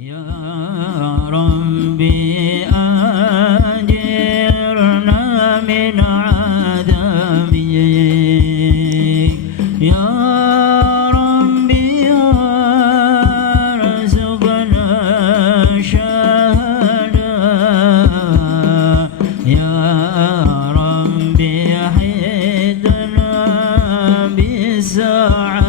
Ya Rabbi ajirna min adabi. Ya Rabbi warzuqna syahada. Ya Rabbi hidna bisa'ada.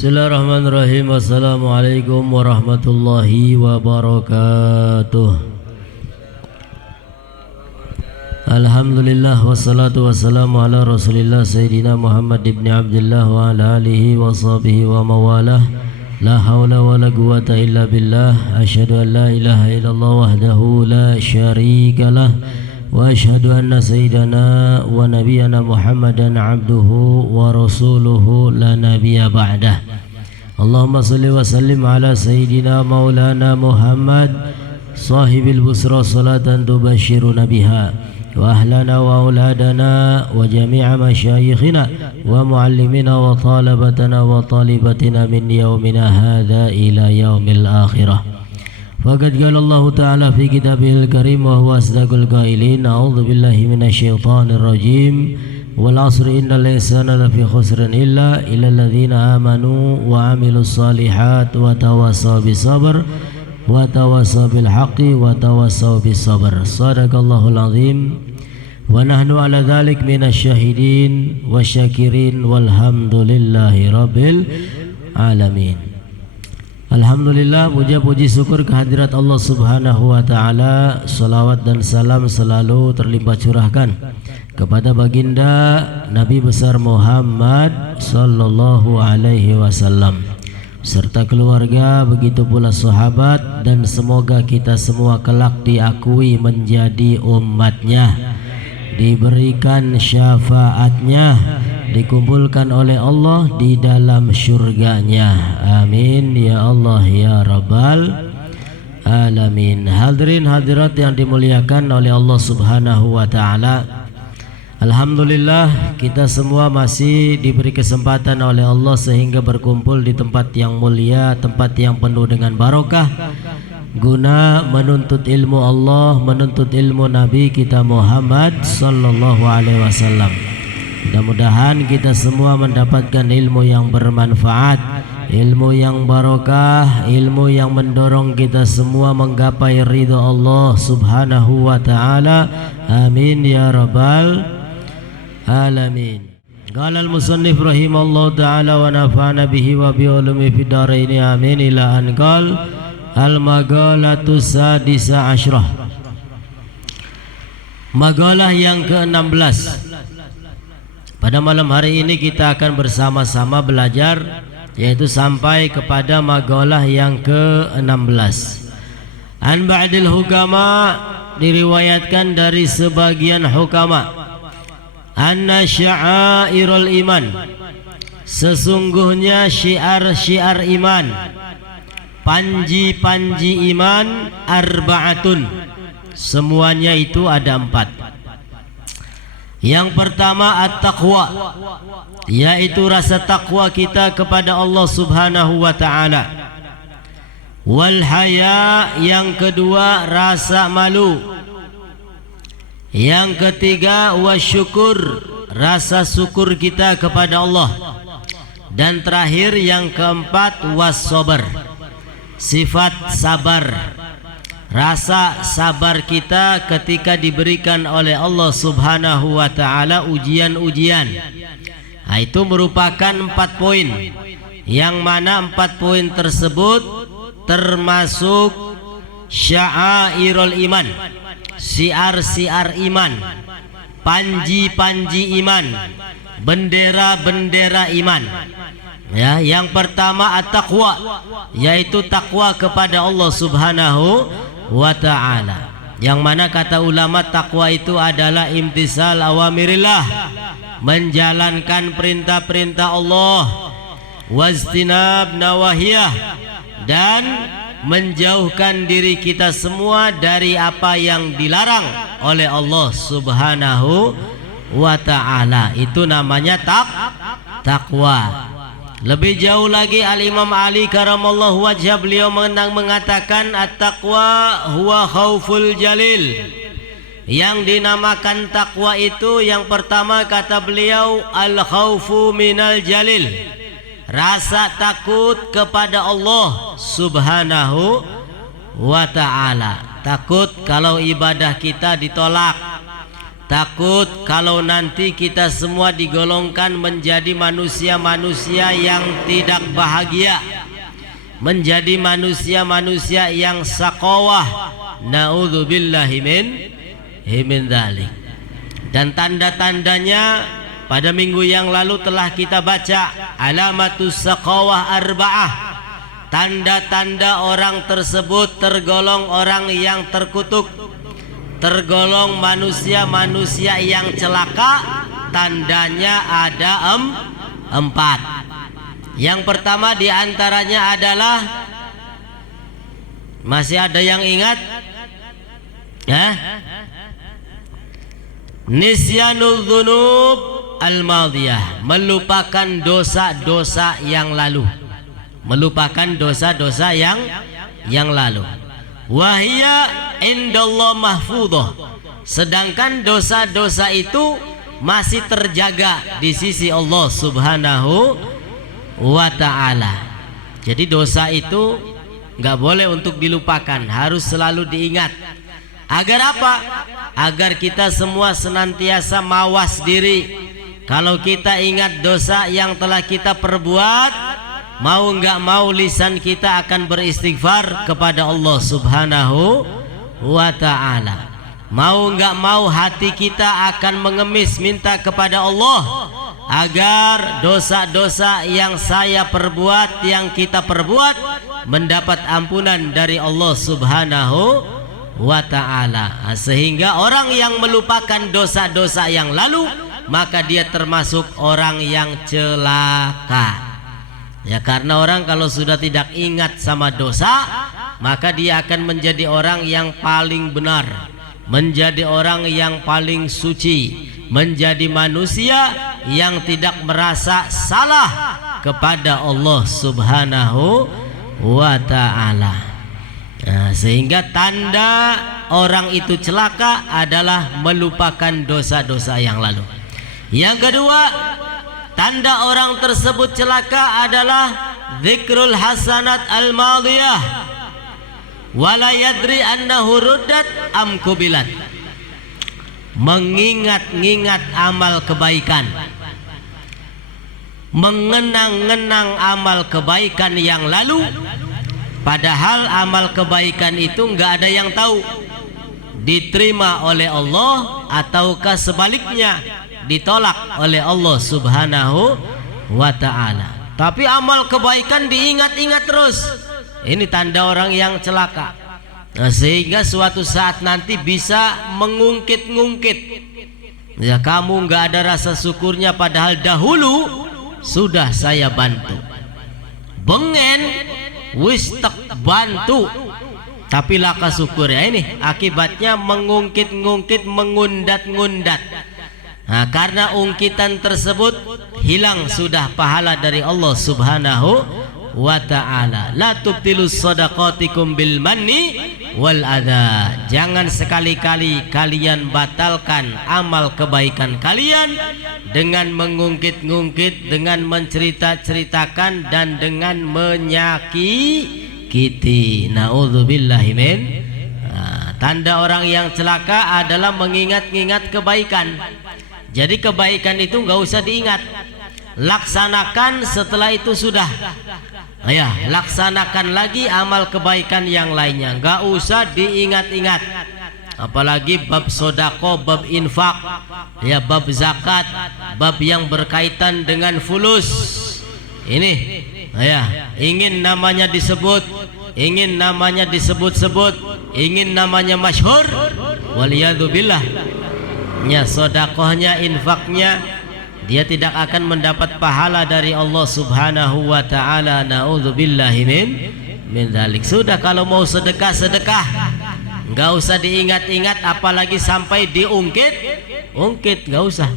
Bismillahirrahmanirrahim. Assalamualaikum warahmatullahi wabarakatuh. Alhamdulillah wassalatu wassalamu ala Rasulillah Sayyidina Muhammad ibn Abdullah wa ala alihi wa sahbihi wa mawalah. La hawla wa la quwata illa billah. Asyhadu an la ilaha illallah wahdahu la syarika lah. Wa asyhadu anna sayyidana wa nabiyana Muhammadan abduhu wa rasuluhu la nabiyya ba'dah. Allahumma salli wa sallim ala sayyidina maulana Muhammad sahibil busra salatan tubashiruna biha wa ahlana wa auladana wa jami'a masyayikhina wa muallimina wa talabatana wa talibatina min yaumina hadha ila yaumil akhirah. Faqad qala Allah Ta'ala fi kitabihil karim wa huwa asdaqul qailin. A'udzu billahi minasyaitonir rajim. Wal 'asri innal insana lafi khusrin illa alladzina amanu wa 'amilus solihat wa tawassaw bis sabr wa tawassaw bil haqqi wa tawassaw bis sabr. Shadaqallahul 'azim. Wa nahnu 'ala dzalik minasyahidin wasyakirin walhamdulillahi rabbil alamin. Alhamdulillah, puja-puji syukur kehadirat Allah Subhanahu wa Ta'ala. Salawat dan salam selalu terlimpah curahkan kepada baginda Nabi besar Muhammad sallallahu alaihi wasallam serta keluarga, begitu pula sahabat, dan semoga kita semua kelak diakui menjadi umatnya, diberikan syafaatnya, dikumpulkan oleh Allah di dalam syurganya. Amin ya Allah ya Rabbal alamin. Hadirin hadirat yang dimuliakan oleh Allah Subhanahu wa Ta'ala, alhamdulillah kita semua masih diberi kesempatan oleh Allah sehingga berkumpul di tempat yang mulia, tempat yang penuh dengan barokah, guna menuntut ilmu Allah, menuntut ilmu Nabi kita Muhammad sallallahu alaihi wasallam. Mudah-mudahan kita semua mendapatkan ilmu yang bermanfaat, ilmu yang barokah, ilmu yang mendorong kita semua menggapai ridha Allah Subhanahu wa ta'ala. Amin ya rabbal alamin. Qala al-musannif rahimallahu ta'ala wa nafa'ana bihi wa bi ulumi fid dharain amin. Ila an qala al-maqalatu sadisa asyrah. Maqalah yang ke-16. Pada malam hari ini kita akan bersama-sama belajar, yaitu sampai kepada maqalah yang ke-16. An ba'dil hukama, diriwayatkan dari sebagian hukama, anna sya'airul iman, sesungguhnya syiar-syiar iman, panji-panji iman, arba'atun, semuanya itu ada 4. Yang pertama at-taqwa, yaitu rasa takwa kita kepada Allah Subhanahu wa ta'ala. Wal haya, yang kedua rasa malu. Yang ketiga wasyukur, rasa syukur kita kepada Allah. Dan terakhir yang keempat wassabar, sifat sabar, rasa sabar kita ketika diberikan oleh Allah Subhanahu wa ta'ala ujian-ujian. Nah, itu merupakan 4 poin, yang mana 4 poin tersebut termasuk sya'airul iman, siar-siar iman, panji-panji iman, bendera-bendera iman. Ya, yang pertama at-taqwa, yaitu takwa kepada Allah Subhanahu wa ta'ala. Yang mana kata ulama takwa itu adalah imtisal awamirillah, menjalankan perintah-perintah Allah, wajtinab nawahiyah, dan menjauhkan diri kita semua dari apa yang dilarang oleh Allah Subhanahu wa ta'ala. Itu namanya takwa. Lebih jauh lagi Al-Imam Ali karamallahu wajhah, beliau mengatakan at-taqwa huwa khauful jalil. Yang dinamakan takwa itu yang pertama kata beliau al-khaufu minal jalil, rasa takut kepada Allah Subhanahu wa ta'ala. Takut kalau ibadah kita ditolak, takut kalau nanti kita semua digolongkan menjadi manusia-manusia yang tidak bahagia, menjadi manusia-manusia yang saqawah. Na'udzubillahi min dzalik. Dan tanda-tandanya pada minggu yang lalu telah kita baca, alamatus saqawah arba'ah, tanda-tanda orang tersebut tergolong orang yang terkutuk, tergolong manusia-manusia yang celaka. Tandanya ada 4. Yang pertama diantaranya adalah, masih ada yang ingat? Nisyanul dzunub al-madiyah, melupakan dosa-dosa yang lalu, melupakan dosa-dosa yang lalu. Wahia indallah mahfudhah, sedangkan dosa-dosa itu masih terjaga di sisi Allah Subhanahu wa ta'ala. Jadi dosa itu nggak boleh untuk dilupakan, harus selalu diingat. Agar apa? Agar kita semua senantiasa mawas diri. Kalau kita ingat dosa yang telah kita perbuat, mau nggak mau lisan kita akan beristighfar kepada Allah Subhanahu wa ta'ala. Mau nggak mau hati kita akan mengemis minta kepada Allah agar dosa-dosa yang saya perbuat, yang kita perbuat, mendapat ampunan dari Allah Subhanahu wa ta'ala. Sehingga orang yang melupakan dosa-dosa yang lalu, maka dia termasuk orang yang celaka. Ya, karena orang kalau sudah tidak ingat sama dosa, maka dia akan menjadi orang yang paling benar, menjadi orang yang paling suci, menjadi manusia yang tidak merasa salah kepada Allah Subhanahu wa ta'ala. Nah, sehingga tanda orang itu celaka adalah melupakan dosa-dosa yang lalu. Yang kedua, tanda orang tersebut celaka adalah dzikrul hasanat al-madiyah wala yadri annahu ruddat am kubilat. Mengingat-ingat amal kebaikan, mengenang-enang amal kebaikan yang lalu, padahal amal kebaikan itu nggak ada yang tahu diterima oleh Allah ataukah sebaliknya ditolak oleh Allah Subhanahu wa ta'ala. Tapi amal kebaikan diingat-ingat terus. Ini tanda orang yang celaka. Nah, sehingga suatu saat nanti bisa mengungkit-ngungkit. Ya, kamu nggak ada rasa syukurnya padahal dahulu sudah saya bantu. Bengen wis tek bantu tapi laka syukur. Ya, ini akibatnya mengungkit-ngungkit, mengundat-ngundat. Nah, karena ungkitan tersebut hilang sudah pahala dari Allah Subhanahu wa ta'ala. La tubtilus sadaqatikum bil manni wal adha. Jangan sekali-kali kalian batalkan amal kebaikan kalian dengan mengungkit-ngungkit, dengan mencerita-ceritakan dan dengan menyakiti. Na'udzubillahi min. Tanda orang yang celaka adalah mengingat-ingat kebaikan. Jadi kebaikan itu nggak usah diingat, laksanakan, setelah itu sudah. Ya, laksanakan lagi amal kebaikan yang lainnya, nggak usah diingat-ingat. Apalagi bab sodako, bab infak, ya, bab zakat, bab yang berkaitan dengan fulus. Ini, ya, ingin namanya disebut, ingin namanya disebut-sebut, ingin namanya masyhur, waliyadzubillah. Ya, sodakohnya, infaknya, dia tidak akan mendapat pahala dari Allah Subhanahu wa ta'ala. Na'udzubillahi min dzalik. Sudah, kalau mau sedekah, sedekah, nggak usah diingat-ingat, apalagi sampai diungkit-ungkit, nggak usah.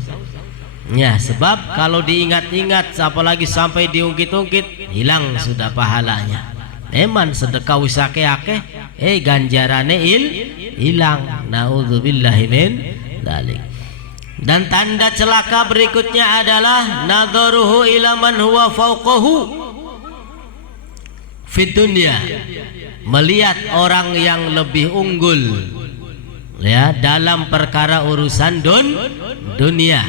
Ya, sebab kalau diingat-ingat apalagi sampai diungkit-ungkit, hilang sudah pahalanya. Eman sedekah wisake akeh, ganjarane hilang. Na'udzubillahi min dzalik. Dan tanda celaka berikutnya adalah nadharuhu ila man huwa fauqahu fid dunya. Melihat orang yang lebih unggul, ya, dalam perkara urusan dunia.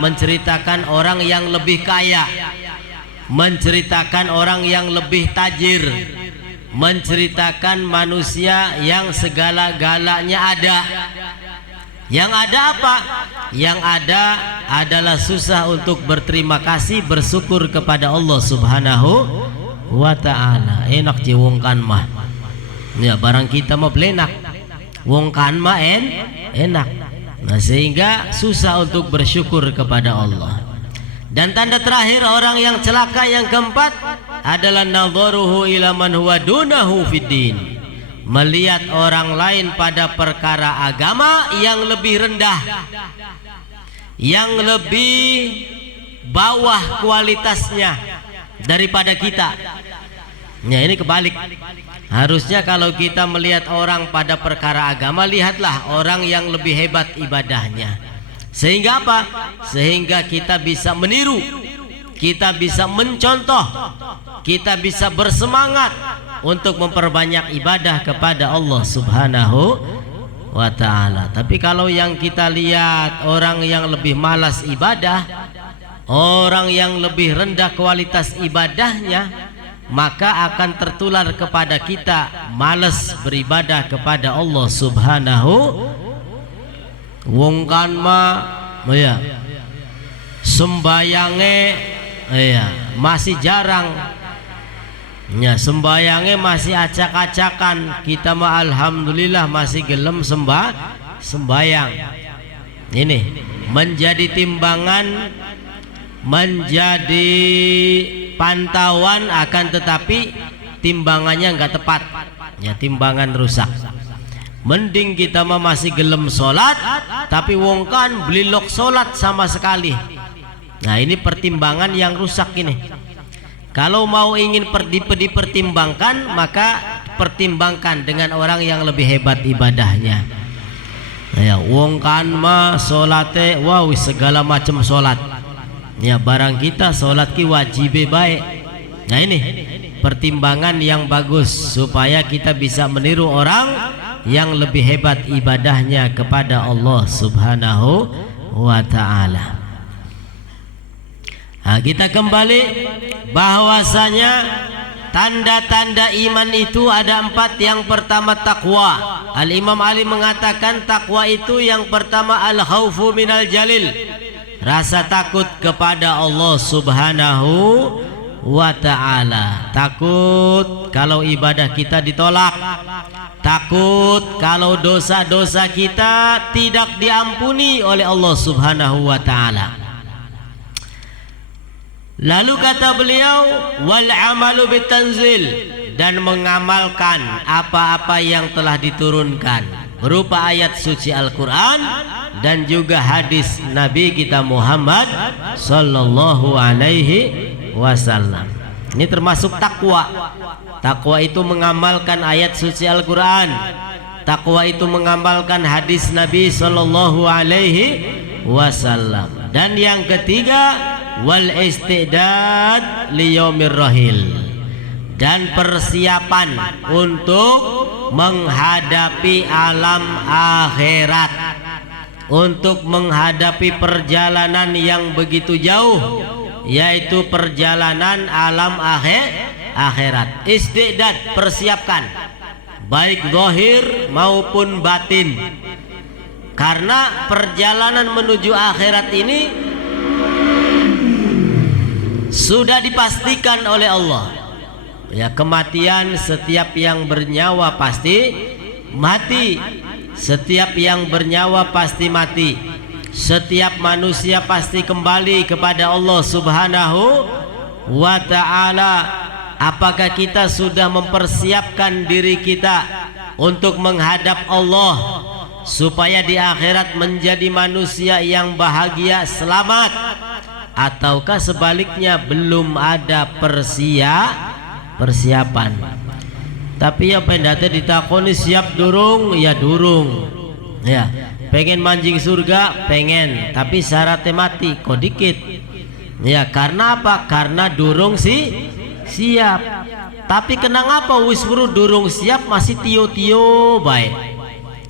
Menceritakan orang yang lebih kaya, menceritakan orang yang lebih tajir, menceritakan manusia yang segala-galanya ada. Yang ada apa? Yang ada adalah susah untuk berterima kasih, bersyukur kepada Allah Subhanahu wa ta'ala. Enak je wong kan mah. Ya, barang kita mah belenak, wong kan mah enak. Nah, sehingga susah untuk bersyukur kepada Allah. Dan tanda terakhir orang yang celaka yang keempat adalah nadharuhu ila man huwa dunahu fiddin. Melihat orang lain pada perkara agama yang lebih rendah, yang lebih bawah kualitasnya daripada kita. Ya, ini kebalik. Harusnya kalau kita melihat orang pada perkara agama, lihatlah orang yang lebih hebat ibadahnya. Sehingga apa? Sehingga kita bisa meniru, kita bisa mencontoh, kita bisa bersemangat untuk memperbanyak ibadah kepada Allah Subhanahu wa ta'ala. Tapi kalau yang kita lihat orang yang lebih malas ibadah, orang yang lebih rendah kualitas ibadahnya, maka akan tertular kepada kita malas beribadah kepada Allah Subhanahu. Wong kan mah, ya, sembayange, ya, masih jarang. Ya, sembayangnya masih acak-acakan. Kita mah alhamdulillah masih gelem sembayang. Ini menjadi timbangan, menjadi pantauan, akan tetapi timbangannya nggak tepat. Ya, timbangan rusak. Mending kita mah masih gelem sholat, tapi wong kan belilok sholat sama sekali. Nah, ini pertimbangan yang rusak ini. Kalau mau ingin dipertimbangkan, maka pertimbangkan dengan orang yang lebih hebat ibadahnya. Ya, wong kan mah salate, wow, segala macam salat. Ya barang kita sholat ki wajib baik. Nah ini pertimbangan yang bagus supaya kita bisa meniru orang yang lebih hebat ibadahnya kepada Allah Subhanahu wa ta'ala. Nah, kita kembali bahwasanya tanda-tanda iman itu ada 4. Yang pertama takwa. Al-Imam Ali mengatakan takwa itu yang pertama al-khaufu minal jalil, rasa takut kepada Allah Subhanahu wa ta'ala. Takut kalau ibadah kita ditolak, takut kalau dosa-dosa kita tidak diampuni oleh Allah Subhanahu wa ta'ala. Lalu kata beliau wal amalu bitanzil, dan mengamalkan apa-apa yang telah diturunkan berupa ayat suci Al-Quran dan juga hadis Nabi kita Muhammad sallallahu alaihi wasallam. Ini termasuk takwa. Takwa itu mengamalkan ayat suci Al-Quran, takwa itu mengamalkan hadis Nabi sallallahu alaihi wasallam. Dan yang ketiga wal istidad liyaumir rahil, dan persiapan untuk menghadapi alam akhirat, untuk menghadapi perjalanan yang begitu jauh, yaitu perjalanan alam akhirat. Istidad, persiapkan baik zahir maupun batin, karena perjalanan menuju akhirat ini sudah dipastikan oleh Allah. Ya, kematian setiap yang bernyawa pasti mati. Setiap yang bernyawa pasti mati. Setiap manusia pasti kembali kepada Allah Subhanahu wa ta'ala. Apakah kita sudah mempersiapkan diri kita untuk menghadap Allah supaya di akhirat menjadi manusia yang bahagia, selamat? Ataukah sebaliknya belum ada persiapan? Tapi ya pendata ditakoni siap durung, ya durung. Ya, pengen manjing surga, pengen, tapi syaratnya mati kok dikit. Ya, karena apa? Karena durung siap. Tapi kenapa wis durung siap masih tio-tio baik.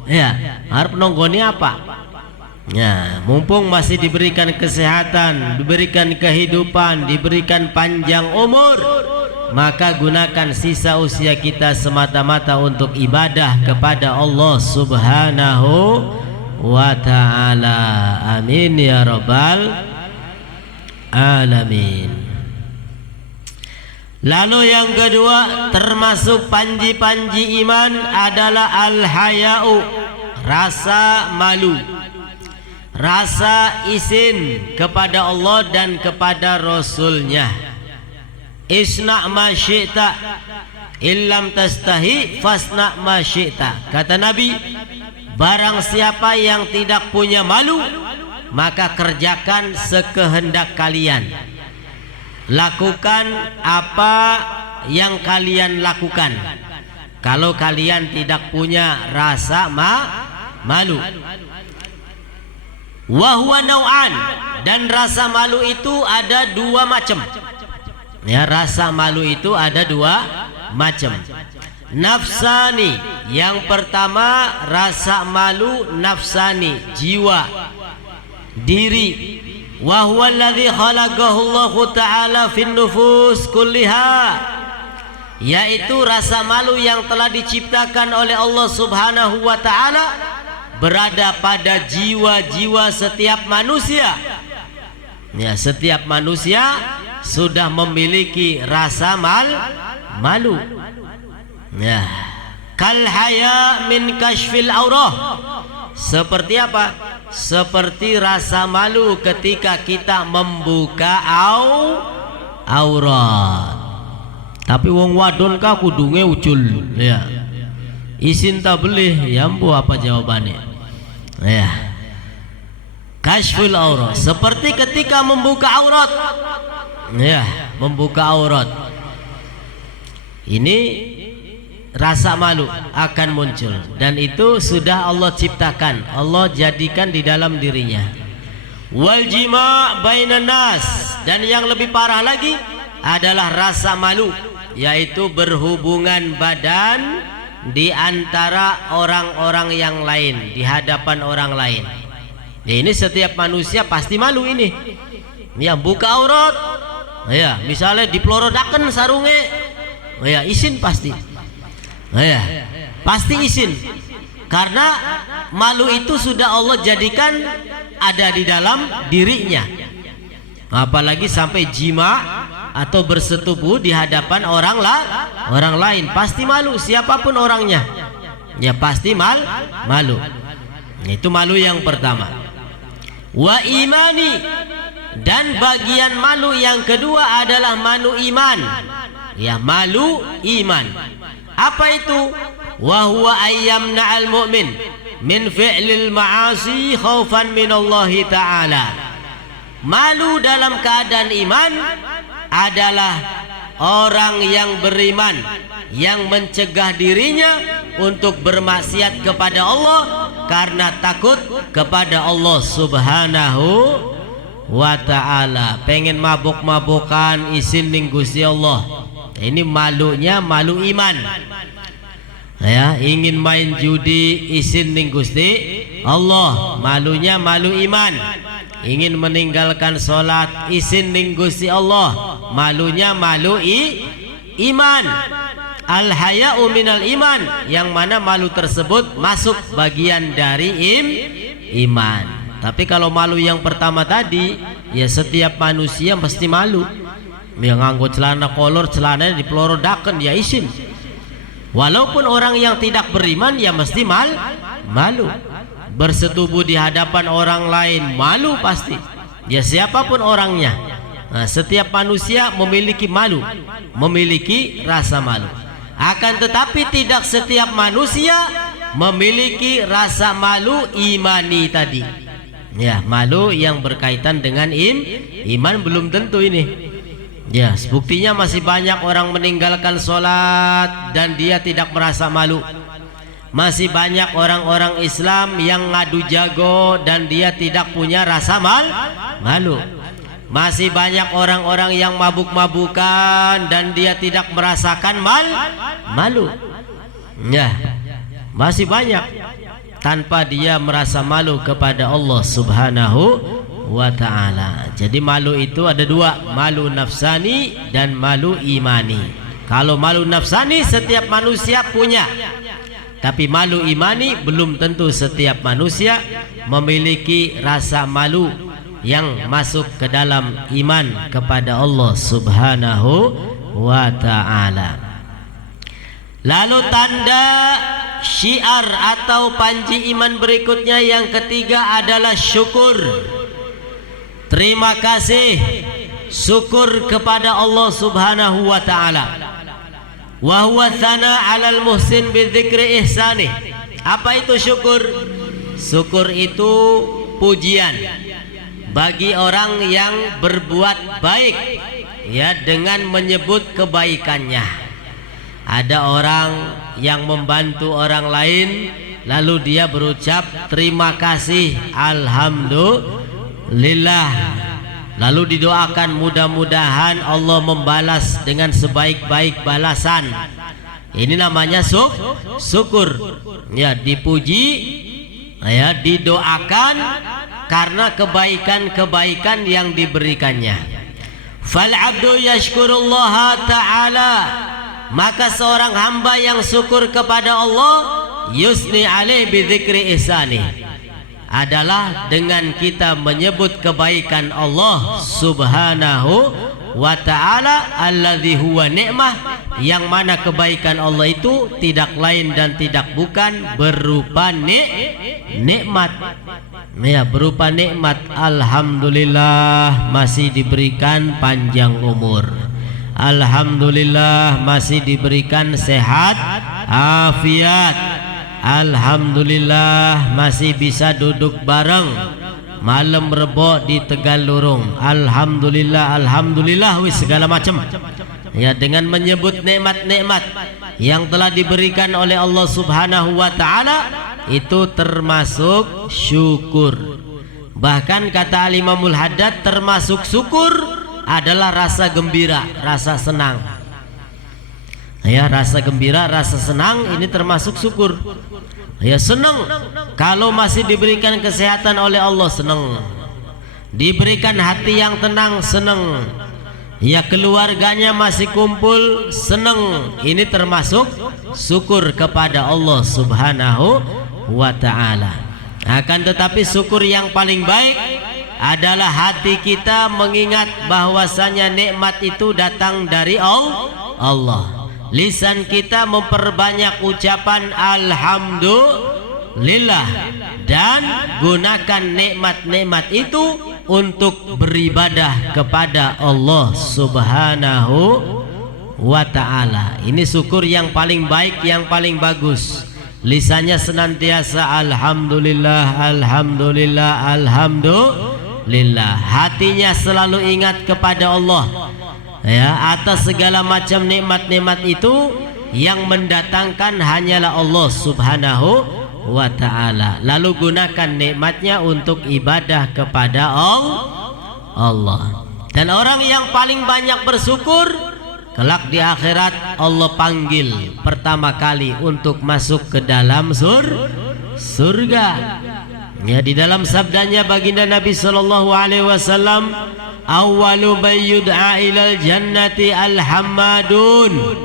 Ya, harap nonggoni apa? Ya, mumpung masih diberikan kesehatan, diberikan kehidupan, diberikan panjang umur, maka gunakan sisa usia kita semata-mata untuk ibadah kepada Allah Subhanahu wa ta'ala. Amin ya rabbal alamin. Lalu yang kedua termasuk panji-panji iman adalah al-haya'u, rasa malu, rasa izin kepada Allah dan kepada Rasulnya. Isna ma syi'ta illam tastahi fasna ma syi'ta. Kata Nabi, barang siapa yang tidak punya malu, maka kerjakan sekehendak kalian. Lakukan apa yang kalian lakukan kalau kalian tidak punya rasa malu. Wahuwa nau'an, dan rasa malu itu ada 2 macam. Ya, rasa malu itu ada 2 macam. Nafsani, yang pertama rasa malu nafsani, jiwa, diri. Wa huwa alladhi khalaqahu Allah Ta'ala fin nufus kulliha, yaitu rasa malu yang telah diciptakan oleh Allah Subhanahu wa ta'ala berada pada jiwa-jiwa setiap manusia. Ya, setiap manusia sudah memiliki rasa malu. Ya, kal haya min kashfil aurah. Seperti apa? Seperti rasa malu ketika kita membuka aurat. Tapi wong wadon ka kudunge ucul, ya. Isin tak boleh, ya mbu apa jawabannya? Ya. Kashful aurat, seperti ketika membuka aurat. Ya, membuka aurat. Ini rasa malu akan muncul, dan itu sudah Allah ciptakan, Allah jadikan di dalam dirinya. wal jima' bainan nas, dan yang lebih parah lagi adalah rasa malu, yaitu berhubungan badan di antara orang-orang yang lain, di hadapan orang lain. Ya, ini setiap manusia pasti malu ini. Ya, buka aurat. Ya, misalnya dipelorodaken sarunge. Ya, isin pasti. Ya, pasti isin. Karena malu itu sudah Allah jadikan ada di dalam dirinya. Apalagi sampai jima atau bersetubuh di hadapan orang lain, pasti malu siapapun orangnya. Ya, pasti malu. Itu malu yang pertama. Wa imani, dan bagian malu yang kedua adalah malu iman. Ya, malu iman. Apa itu? Wa huwa ayyamna al-mu'min min fi'lil ma'asi khaufan min Allah Ta'ala. Malu dalam keadaan iman adalah orang yang beriman yang mencegah dirinya untuk bermaksiat kepada Allah karena takut kepada Allah Subhanahu wa Ta'ala. Pengen mabuk-mabukan isin ning Gusti Allah. Ini malunya malu iman. Ya, ingin main judi isin ning Gusti Allah, malunya malu iman. Ingin meninggalkan sholat isin ning Gusti Allah, malunya malu iman. Al haya'u minal iman, yang mana malu tersebut masuk bagian dari iman. Tapi kalau malu yang pertama tadi, ya setiap manusia pasti malu. Yang nganggo celana kolor, celananya dipelorodaken, ya isin. Walaupun orang yang tidak beriman, ya mesti malu. Bersetubuh di hadapan orang lain, malu pasti. Ya, siapapun orangnya. Nah, setiap manusia memiliki malu, memiliki rasa malu. Akan tetapi tidak setiap manusia memiliki rasa malu imani tadi. Ya, malu yang berkaitan dengan iman belum tentu ini. Ya, buktinya masih banyak orang meninggalkan sholat dan dia tidak merasa malu. Masih banyak orang-orang Islam yang ngadu jago dan dia tidak punya rasa malu. Masih banyak orang-orang yang mabuk-mabukan dan dia tidak merasakan malu. Ya, masih banyak tanpa dia merasa malu kepada Allah Subhanahu wa Ta'ala. Jadi malu itu ada dua, malu nafsani dan malu imani. Kalau malu nafsani setiap manusia punya, tapi malu imani belum tentu setiap manusia memiliki rasa malu yang masuk ke dalam iman kepada Allah Subhanahu wa Ta'ala. Lalu tanda syiar atau panji iman berikutnya yang ketiga adalah syukur. Terima kasih, syukur kepada Allah Subhanahu wa Ta'ala. Wa huwa thana 'alal muhsin bidzikri ihsanih. Apa itu syukur? Syukur itu pujian bagi orang yang berbuat baik, ya, dengan menyebut kebaikannya. Ada orang yang membantu orang lain, lalu dia berucap terima kasih, alhamdulillah, lalu didoakan mudah-mudahan Allah membalas dengan sebaik-baik balasan. Ini namanya syukur. Ya, dipuji, ya, didoakan karena kebaikan-kebaikan yang diberikannya. Fal abdu yashkurullaha ta'ala, maka seorang hamba yang syukur kepada Allah yusni alaih bidzikri ihsani, adalah dengan kita menyebut kebaikan Allah Subhanahu wa Ta'ala, alladzi huwa ni'mah, yang mana kebaikan Allah itu tidak lain dan tidak bukan berupa nikmat. Ya, berupa nikmat. Alhamdulillah masih diberikan panjang umur. Alhamdulillah masih diberikan sehat afiat. Alhamdulillah masih bisa duduk bareng malam Rebo di Tegal Lurung. Alhamdulillah, alhamdulillah, wis segala macam. Ya, dengan menyebut nikmat-nikmat yang telah diberikan oleh Allah Subhanahu wa Ta'ala, itu termasuk syukur. Bahkan kata Al-Imamul Haddad, termasuk syukur adalah rasa gembira, rasa senang. Ya, rasa gembira, rasa senang ini termasuk syukur. Ya, senang kalau masih diberikan kesehatan oleh Allah, senang. Diberikan hati yang tenang, senang. Ya, keluarganya masih kumpul, senang. Ini termasuk syukur kepada Allah Subhanahu wa ta'ala. Akan tetapi syukur yang paling baik adalah hati kita mengingat bahwasanya nikmat itu datang dari Allah. Lisan kita memperbanyak ucapan alhamdulillah, dan gunakan nikmat-nikmat itu untuk beribadah kepada Allah Subhanahu wa ta'ala. Ini syukur yang paling baik, yang paling bagus. Lisannya senantiasa alhamdulillah, alhamdulillah, alhamdulillah. Hatinya selalu ingat kepada Allah, ya, atas segala macam nikmat-nikmat itu yang mendatangkan hanyalah Allah Subhanahu wa ta'ala. Lalu gunakan nikmatnya untuk ibadah kepada Allah. Dan orang yang paling banyak bersyukur, kelak di akhirat Allah panggil pertama kali untuk masuk ke dalam surga. Ya, di dalam sabdanya baginda Nabi sallallahu alaihi wasallam, awwalu man yud'a ilal jannati al-hammadun.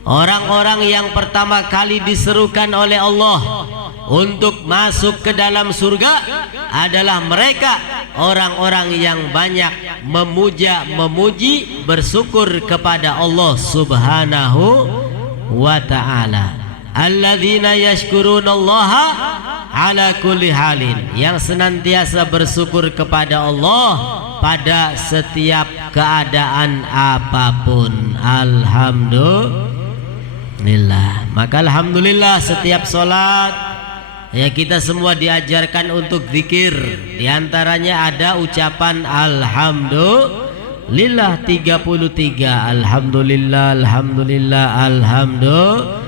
Orang-orang yang pertama kali diserukan oleh Allah untuk masuk ke dalam surga adalah mereka, orang-orang yang banyak memuji, bersyukur kepada Allah Subhanahu wa ta'ala. Alladzina yashkurunallaha ala kulli halin, yang senantiasa bersyukur kepada Allah pada setiap keadaan apapun. Alhamdulillah. Maka alhamdulillah setiap sholat, ya, kita semua diajarkan untuk zikir. Di antaranya ada ucapan alhamdulillah 33. Alhamdulillah, alhamdulillah, alhamdulillah.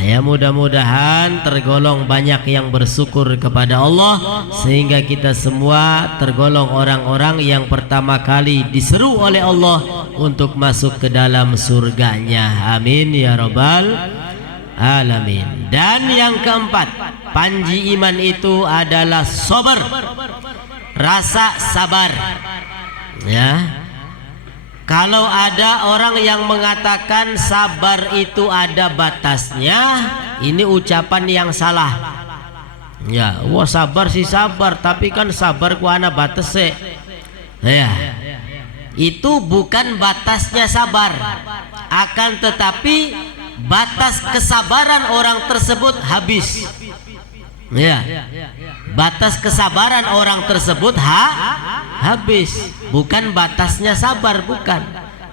Ya, mudah-mudahan tergolong banyak yang bersyukur kepada Allah, sehingga kita semua tergolong orang-orang yang pertama kali diseru oleh Allah untuk masuk ke dalam surganya. Amin ya rabbal alamin. Dan yang keempat, panji iman itu adalah sabar, rasa sabar. Ya, kalau ada orang yang mengatakan sabar itu ada batasnya, ini ucapan yang salah. Ya, wah sabar sih sabar, tapi kan sabar ku ana batase. Ya, itu bukan batasnya sabar. Akan tetapi batas kesabaran orang tersebut habis. Ya, batas kesabaran orang tersebut habis, bukan batasnya sabar, bukan.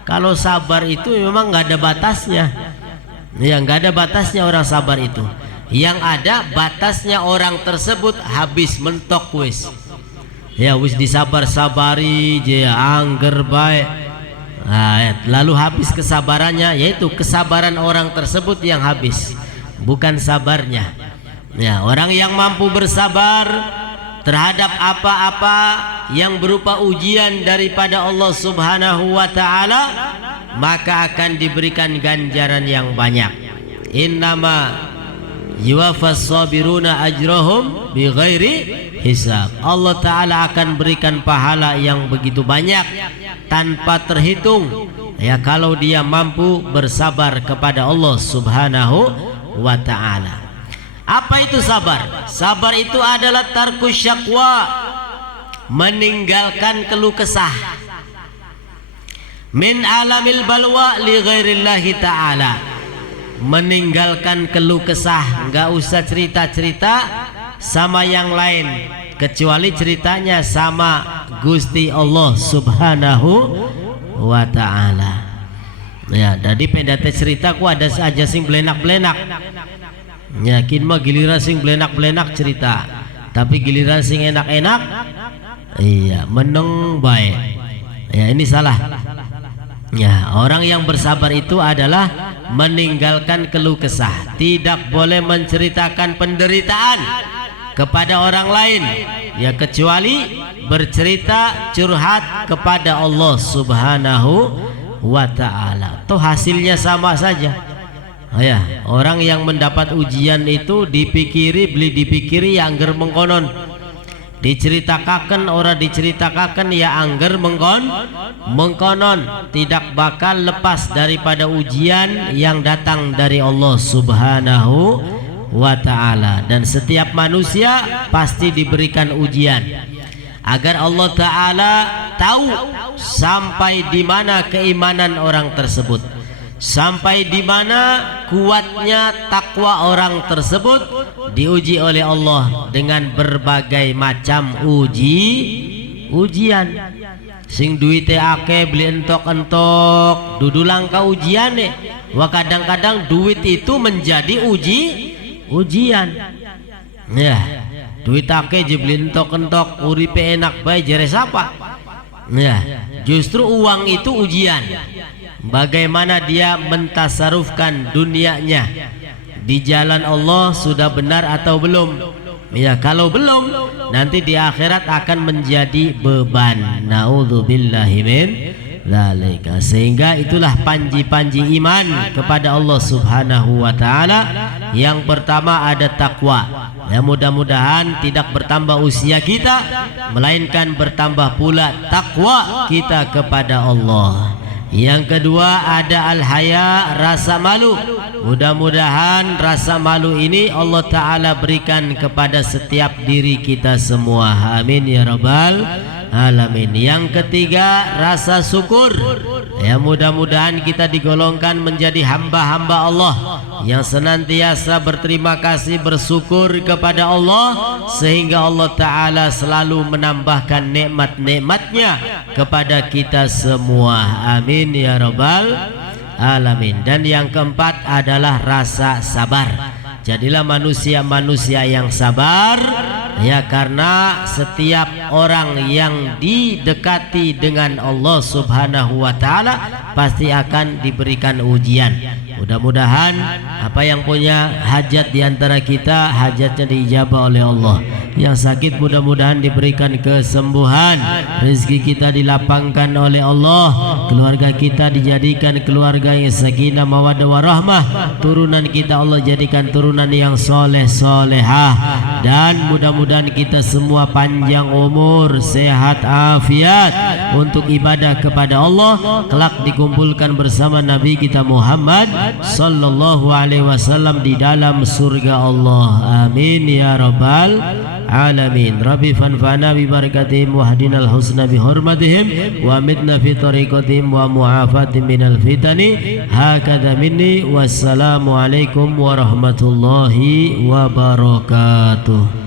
Kalau sabar itu memang nggak ada batasnya. Ya, nggak ada batasnya orang sabar itu. Yang ada batasnya orang tersebut habis, mentok wis. Ya, wis disabar-sabari je angger baik. Nah, lalu habis kesabarannya, yaitu kesabaran orang tersebut yang habis, bukan sabarnya. Ya, orang yang mampu bersabar terhadap apa-apa yang berupa ujian daripada Allah Subhanahu wa ta'ala, maka akan diberikan ganjaran yang banyak. Innama yuwaffas sabiruna ajrahum bighairi hisab. Allah ta'ala akan berikan pahala yang begitu banyak tanpa terhitung, ya, kalau dia mampu bersabar kepada Allah Subhanahu wa ta'ala. Apa itu sabar? Sabar itu adalah tarkus syakwa, meninggalkan keluh kesah, min alamil balwa li ghairillahi ta'ala, meninggalkan keluh kesah, enggak usah cerita-cerita sama yang lain kecuali ceritanya sama Gusti Allah Subhanahu wa ta'ala. Ya, jadi pendate cerita ku ada saja sing belenak-belenak. Yakin mah giliran sing belenak-belenak cerita, tapi giliran sing enak-enak, iya, meneng baik. Ya, ini salah. Ya, orang yang bersabar itu adalah meninggalkan keluh kesah, tidak boleh menceritakan penderitaan. kepada orang lain, ya kecuali bercerita curhat kepada Allah Subhanahu wa ta'ala. Toh hasilnya sama saja. Ya, orang yang mendapat ujian itu dipikiri beli dipikiri ya angger mengkonon, diceritakan ora diceritakan ya angger mengkonon, tidak bakal lepas daripada ujian yang datang dari Allah Subhanahu wa ta'ala. Dan setiap manusia pasti diberikan ujian agar Allah Ta'ala tahu sampai di mana keimanan orang tersebut, sampai di mana kuatnya takwa orang tersebut. Diuji oleh Allah dengan berbagai macam ujian. Sing duite akeh beli entok-entok dudu langka ujiane. Wah kadang-kadang duit itu menjadi ujian. Ya, duit akeh je beli entok-entok uripe enak bae jere sapa. Ya, justru uang itu ujian. Bagaimana dia mentasarufkan dunianya di jalan Allah, sudah benar atau belum? Ya, kalau belum, nanti di akhirat akan menjadi beban. Naudzubillahi min dzalika. Sehingga itulah panji-panji iman kepada Allah Subhanahu wa ta'ala. Yang pertama ada takwa. Ya, mudah-mudahan tidak bertambah usia kita, melainkan bertambah pula takwa kita kepada Allah. Yang kedua ada al-haya, rasa malu. Mudah-mudahan rasa malu ini Allah Ta'ala berikan kepada setiap diri kita semua. Amin ya rabbal alamin. Yang ketiga rasa syukur. Ya, mudah-mudahan kita digolongkan menjadi hamba-hamba Allah yang senantiasa berterima kasih, bersyukur kepada Allah, sehingga Allah Ta'ala selalu menambahkan nikmat-nikmatnya kepada kita semua. Amin ya rabbal alamin. Dan yang keempat adalah rasa sabar. Jadilah manusia-manusia yang sabar, ya, karena setiap orang yang didekati dengan Allah Subhanahu wa ta'ala pasti akan diberikan ujian. Mudah-mudahan apa yang punya hajat diantara kita, hajatnya diijabah oleh Allah. Yang sakit mudah-mudahan diberikan kesembuhan, rezeki kita dilapangkan oleh Allah, keluarga kita dijadikan keluarga yang sakinah mawaddah warahmah, turunan kita Allah jadikan turunan yang soleh solehah, dan mudah-mudahan kita semua panjang umur, sehat afiat untuk ibadah kepada Allah, kelak dikumpulkan bersama Nabi kita Muhammad sallallahu alaihi wasallam di dalam surga Allah. Amin ya rabbal alamin. Rabbi fanfa'na bi barakatihim wa hadinal husna bi hurmatihim wa mitna fi tariqatihim wa mu'afatin minal fitani. Hakadha minni, wassalamu alaikum warahmatullahi wabarakatuh.